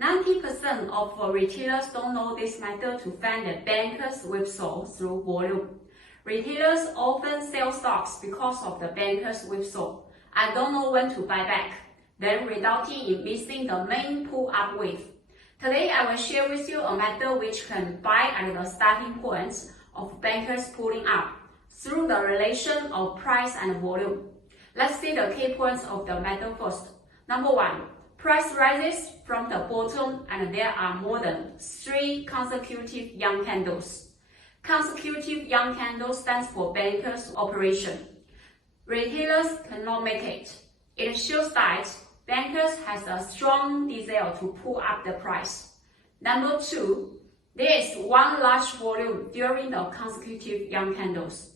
90% of retailers don't know this method to find the bankers whipsaw through volume. Retailers often sell stocks because of the bankers whipsaw. I don't know when to buy back, then resulting in missing the main pull-up wave. Today, I will share with you a method which can buy at the starting points of bankers pulling up through the relation of price and volume. Let's see the key points of the method first. Number 1. Price rises from the bottom and there are more than 3 consecutive young candles. Consecutive young candles stands for bankers operation. Retailers cannot make it. It shows that bankers has a strong desire to pull up the price. Number 2. There is one large volume during the consecutive young candles.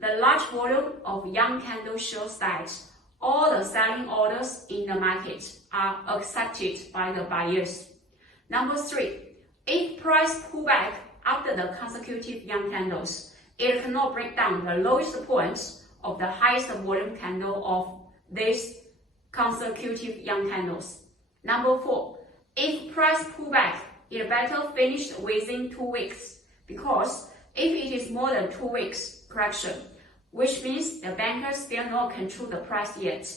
The large volume of young candles shows that all the selling orders in the market are accepted by the buyers. Number 3. If price pull back after the consecutive young candles, it cannot break down the lowest points of the highest volume candle of these consecutive young candles. Number 4. If price pull back, it better finish within 2 weeks, because if it is more than 2 weeks correction, which means the bankers still not control the price yet,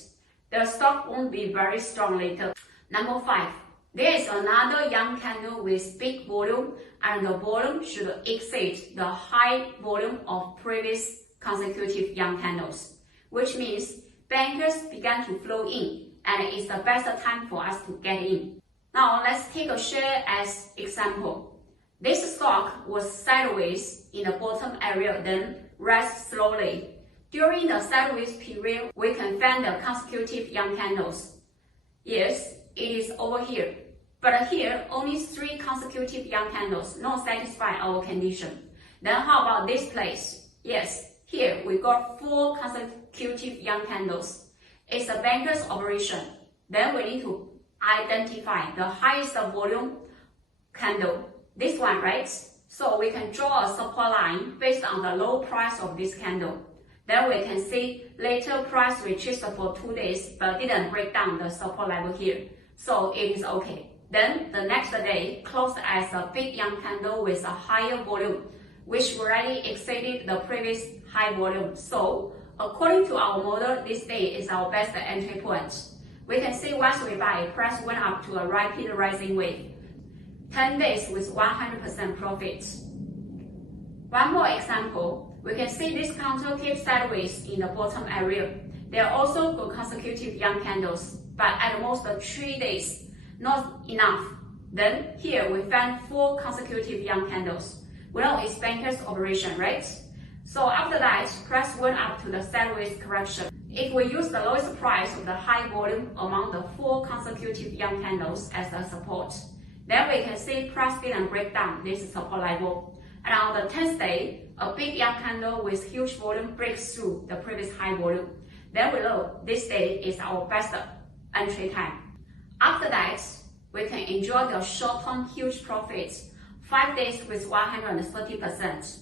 the stock won't be very strong later. Number 5. There is another young candle with big volume, and the volume should exceed the high volume of previous consecutive young candles, which means bankers began to flow in, and it's the best time for us to get in. Now let's take a share as example. This stock was sideways in the bottom area, then rise slowly. During the sideways period, we can find the consecutive young candles. Yes, it is over here. But here, only 3 consecutive young candles not satisfy our condition. Then how about this place? Yes, here we got 4 consecutive young candles. It's a banker's operation. Then we need to identify the highest volume candle. This one, right? So we can draw a support line based on the low price of this candle. Then we can see later price retraced for 2 days but didn't break down the support level here. So it is okay. Then the next day closed as a big young candle with a higher volume, which already exceeded the previous high volume. So according to our model, this day is our best entry point. We can see once we buy, price went up to a rapid rising wave. 10 days with 100% profit. One more example, we can see this counter keeps sideways in the bottom area. There are also good consecutive young candles, but at most 3 days, not enough. Then here we find 4 consecutive young candles. We know it's bankers operation, right? So after that, price went up to the sideways correction. If we use the lowest price of the high volume among the 4 consecutive young candles as a support, then we can see price didn't break down this support level. And on the 10th day, a big young candle with huge volume breaks through the previous high volume. Then we know this day is our best entry time. After that, we can enjoy the short-term huge profits, 5 days with 130%.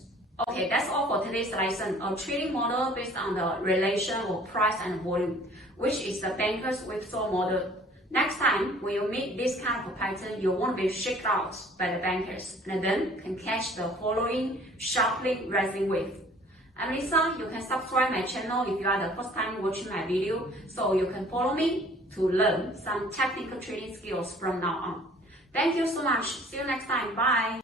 Okay, that's all for today's lesson. A trading model based on the relation of price and volume, which is the banker's whipsaw model. Next time, when you meet this kind of pattern, you won't be shaken out by the bankers, and then can catch the following sharply rising wave. I'm Lisa. You can subscribe my channel if you are the first time watching my video, so you can follow me to learn some technical trading skills from now on. Thank you so much. See you next time. Bye.